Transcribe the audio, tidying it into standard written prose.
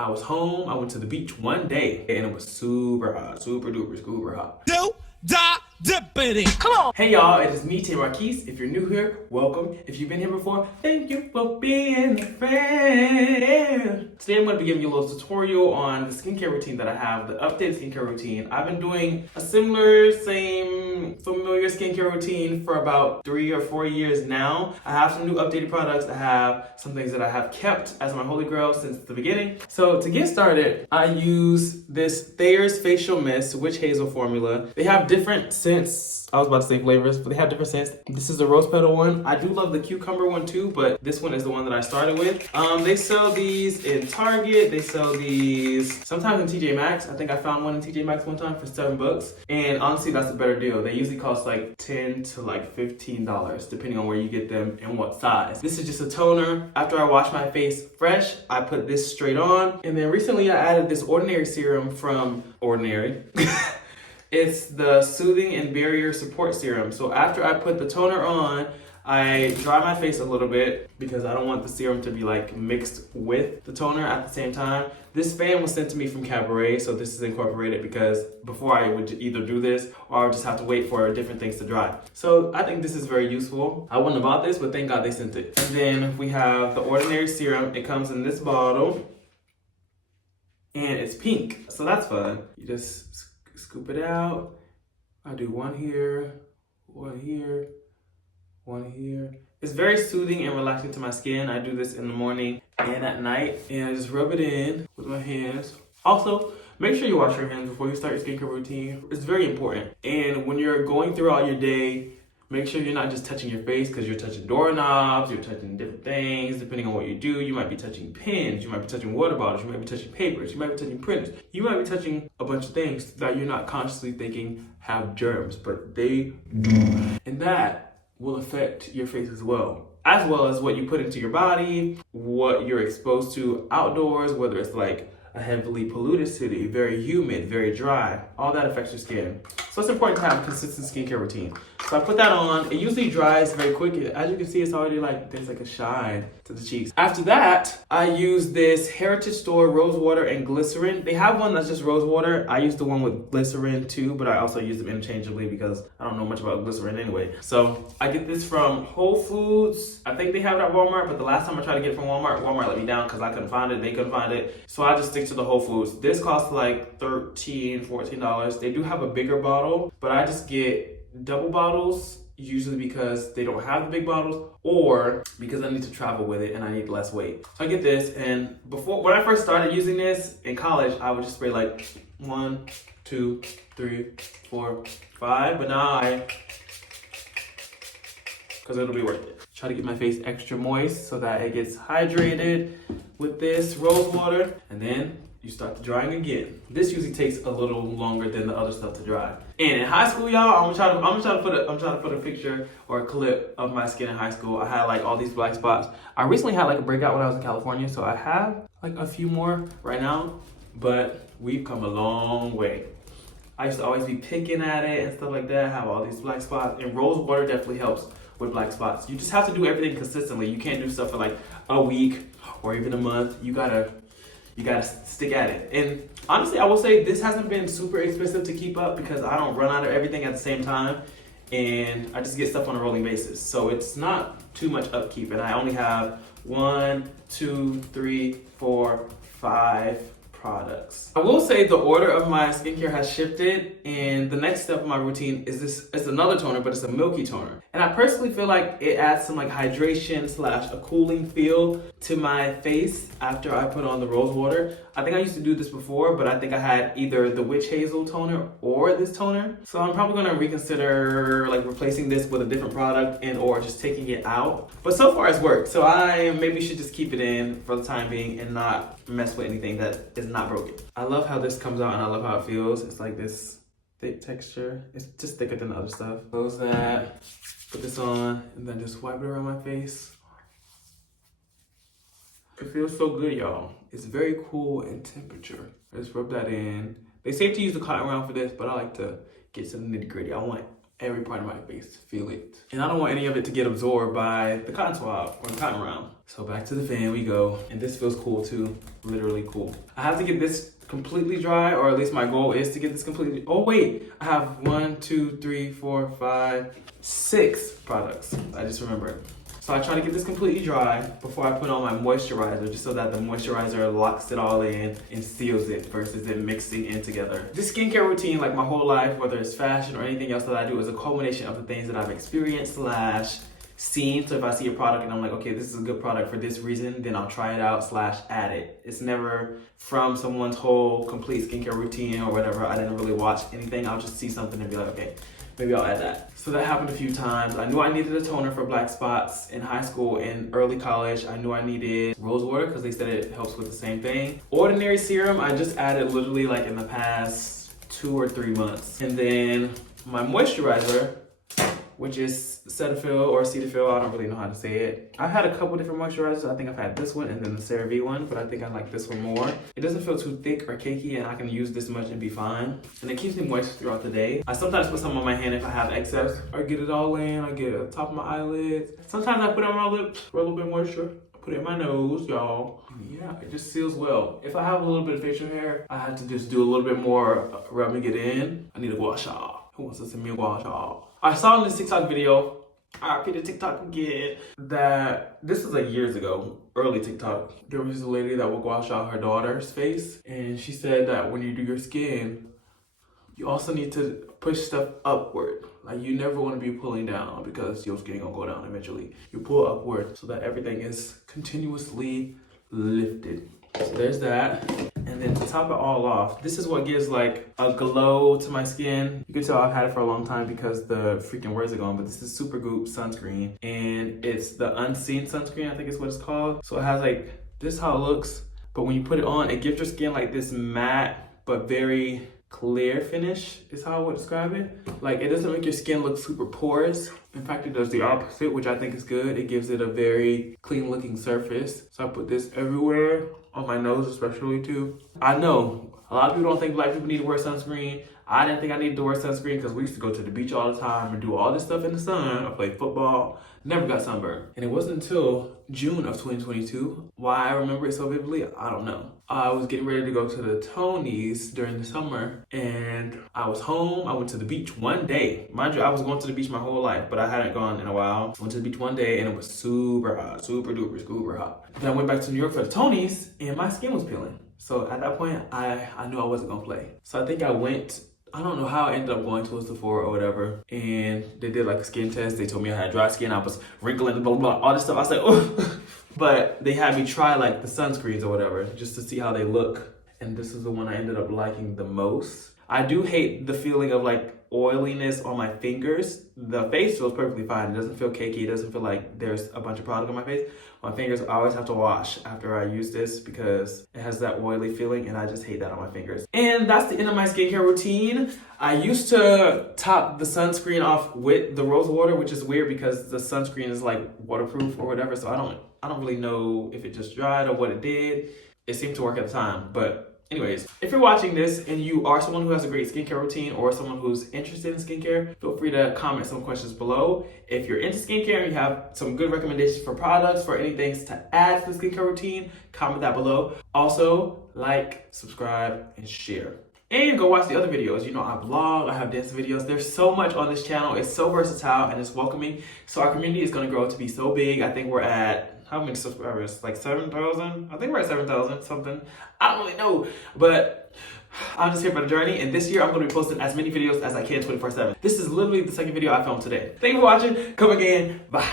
I was home. I went to the beach one day and it was super hot, super duper, super hot. Do da dippity. Come on. Hey y'all, it is me, Tay Marquise. If you're new here, welcome. If you've been here before, thank you for being a friend. Today I'm going to be giving you a little tutorial on the skincare routine that I have, the updated skincare routine. I've been doing a similar, same familiar skincare routine for about 3 or 4 years now. I have some new updated products. I have some things that I have kept as my holy grail since the beginning. So to get started, I use this Thayer's Facial Mist Witch Hazel formula. They have different scents. I was about to say flavors, but they have different scents. This is the rose petal one. I do love the cucumber one too, but this one is the one that I started with. They sell these in Target. They sell these sometimes in TJ Maxx. I think I found one in TJ Maxx one time for $7. And honestly, that's a better deal. They usually cost like $10 to like $15, depending on where you get them and what size. This is just a toner. After I wash my face fresh, I put this straight on. And then recently I added this Ordinary serum from Ordinary. It's the Soothing and Barrier Support Serum. So after I put the toner on, I dry my face a little bit because I don't want the serum to be like mixed with the toner at the same time. This fan was sent to me from Cabaret, so this is incorporated because before I would either do this or I would just have to wait for different things to dry. So I think this is very useful. I wouldn't have bought this, but thank God they sent it. And then we have the Ordinary serum. It comes in this bottle and it's pink. So that's fun. You just scoop it out. I do one here, one here, one here. It's very soothing and relaxing to my skin. I do this in the morning and at night, and I just rub it in with my hands. Also, make sure you wash your hands before you start your skincare routine. It's very important. And when you're going throughout your day, make sure you're not just touching your face because you're touching doorknobs, you're touching different things. Depending on what you do, you might be touching pens, you might be touching water bottles, you might be touching papers, you might be touching printers. You might be touching a bunch of things that you're not consciously thinking have germs, but they do. And that will affect your face as well as what you put into your body, what you're exposed to outdoors, whether it's like a heavily polluted city, very humid, very dry, all that affects your skin. So it's important to have a consistent skincare routine. So I put that on. It usually dries very quick. As you can see, it's already like, there's like a shine to the cheeks. After that, I use this Heritage Store Rose Water and Glycerin. They have one that's just rose water. I use the one with glycerin too, but I also use them interchangeably because I don't know much about glycerin anyway. So I get this from Whole Foods. I think they have it at Walmart, but the last time I tried to get it from Walmart let me down because I couldn't find it, they couldn't find it. So I just stick to the Whole Foods. This costs like $13, $14. They do have a bigger bottle, but I just get double bottles, usually because they don't have the big bottles or because I need to travel with it and I need less weight. So I get this, and when I first started using this in college, I would just spray like 1, 2, 3, 4, 5, but now because it'll be worth it. Try to get my face extra moist so that it gets hydrated with this rose water, and then you start the drying again. This usually takes a little longer than the other stuff to dry. And in high school, y'all, I'm trying to put a picture or a clip of my skin in high school. I had like all these black spots. I recently had like a breakout when I was in California, so I have like a few more right now, but we've come a long way. I used to always be picking at it and stuff like that, have all these black spots, and rose water definitely helps with black spots. You just have to do everything consistently. You can't do stuff for like a week or even a month. You gotta stick at it. And honestly, I will say this hasn't been super expensive to keep up because I don't run out of everything at the same time, and I just get stuff on a rolling basis. So it's not too much upkeep, and I only have 1, 2, 3, 4, 5 products. I will say the order of my skincare has shifted, and the next step of my routine is it's another toner, but it's a milky toner. And I personally feel like it adds some like hydration / a cooling feel to my face after I put on the rose water. I think I used to do this before, but I think I had either the Witch Hazel toner or this toner. So I'm probably gonna reconsider like replacing this with a different product and or just taking it out. But so far it's worked. So I maybe should just keep it in for the time being and not mess with anything that is not broken. I love how this comes out and I love how it feels. It's like this thick texture. It's just thicker than the other stuff. Close that, put this on, and then just wipe it around my face. It feels so good, y'all. It's very cool in temperature. Just rub that in. They say to use the cotton round for this, but I like to get to the nitty gritty. I want every part of my face, feel it. And I don't want any of it to get absorbed by the cotton swab or the cotton round. So back to the fan we go. And this feels cool too, literally cool. I have to get this completely dry, or at least my goal is to get this completely, oh wait, I have 1, 2, 3, 4, 5, 6 products. I just remembered. So I try to get this completely dry before I put on my moisturizer, just so that the moisturizer locks it all in and seals it versus it mixing in together. This skincare routine, like my whole life, whether it's fashion or anything else that I do, is a culmination of the things that I've experienced / seen. So if I see a product and I'm like, okay, this is a good product for this reason, then I'll try it out / add it. It's never from someone's whole complete skincare routine or whatever. I didn't really watch anything. I'll just see something and be like, okay, maybe I'll add that. So that happened a few times. I knew I needed a toner for black spots in high school and early college. I knew I needed rose water because they said it helps with the same thing. Ordinary serum, I just added literally like in the past 2 or 3 months. And then my moisturizer, which is Cetaphil or Cetaphil, I don't really know how to say it. I've had a couple different moisturizers. I think I've had this one and then the CeraVe one, but I think I like this one more. It doesn't feel too thick or cakey, and I can use this much and be fine. And it keeps me moist throughout the day. I sometimes put some on my hand if I have excess. I get it all in, I get it on top of my eyelids. Sometimes I put it on my lips for a little bit of moisture. Put it in my nose, y'all. Yeah, it just seals well. If I have a little bit of facial hair, I have to just do a little bit more rubbing it in. I need a gua sha. Who wants to send me a gua sha? I saw in this TikTok video, I repeated TikTok again, that this was like years ago, early TikTok. There was a lady that would gua sha her daughter's face, and she said that when you do your skin, you also need to push stuff upward. Like you never want to be pulling down because your skin gonna go down eventually. You pull upward so that everything is continuously lifted. So there's that. And then to top it all off, this is what gives like a glow to my skin. You can tell I've had it for a long time because the freaking words are gone, but this is Supergoop sunscreen. And it's the Unseen sunscreen, I think is what it's called. So it has like, this is how it looks. But when you put it on, it gives your skin like this matte, but very clear finish is how I would describe it. Like it doesn't make your skin look super porous. In fact, it does the opposite, which I think is good. It gives it a very clean looking surface. So I put this everywhere, on my nose especially too. I know a lot of people don't think black people need to wear sunscreen. I didn't think I needed to wear sunscreen because we used to go to the beach all the time and do all this stuff in the sun. I played football, never got sunburned. And it wasn't until June of 2022. Why I remember it so vividly, I don't know. I was getting ready to go to the Tonys during the summer and I was home. I went to the beach one day. Mind you, I was going to the beach my whole life, but I hadn't gone in a while. I went to the beach one day and it was super hot, super duper, super hot. Then I went back to New York for the Tonys and my skin was peeling. So at that point, I knew I wasn't gonna play. So I think I went, I don't know how I ended up going to a Sephora or whatever. And they did like a skin test. They told me I had dry skin. I was wrinkling, blah, blah, blah, all this stuff. I said, oh. But they had me try like the sunscreens or whatever, just to see how they look. And this is the one I ended up liking the most. I do hate the feeling of like oiliness on my fingers. The face feels perfectly fine. It doesn't feel cakey. It doesn't feel like there's a bunch of product on my face. My fingers, I always have to wash after I use this because it has that oily feeling and I just hate that on my fingers. And that's the end of my skincare routine. I used to top the sunscreen off with the rose water, which is weird because the sunscreen is like waterproof or whatever. So I don't really know if it just dried or what it did. It seemed to work at the time, but anyways, if you're watching this and you are someone who has a great skincare routine or someone who's interested in skincare, feel free to comment some questions below. If you're into skincare and you have some good recommendations for products, for anything to add to the skincare routine, comment that below. Also, like, subscribe, and share. And go watch the other videos. You know, I vlog, I have dance videos. There's so much on this channel. It's so versatile and it's welcoming. So our community is gonna grow to be so big. I think we're at, how many subscribers? Like 7,000? I think we're at 7,000 something. I don't really know, but I'm just here for the journey. And this year I'm gonna be posting as many videos as I can 24/7. This is literally the second video I filmed today. Thank you for watching. Come again. Bye.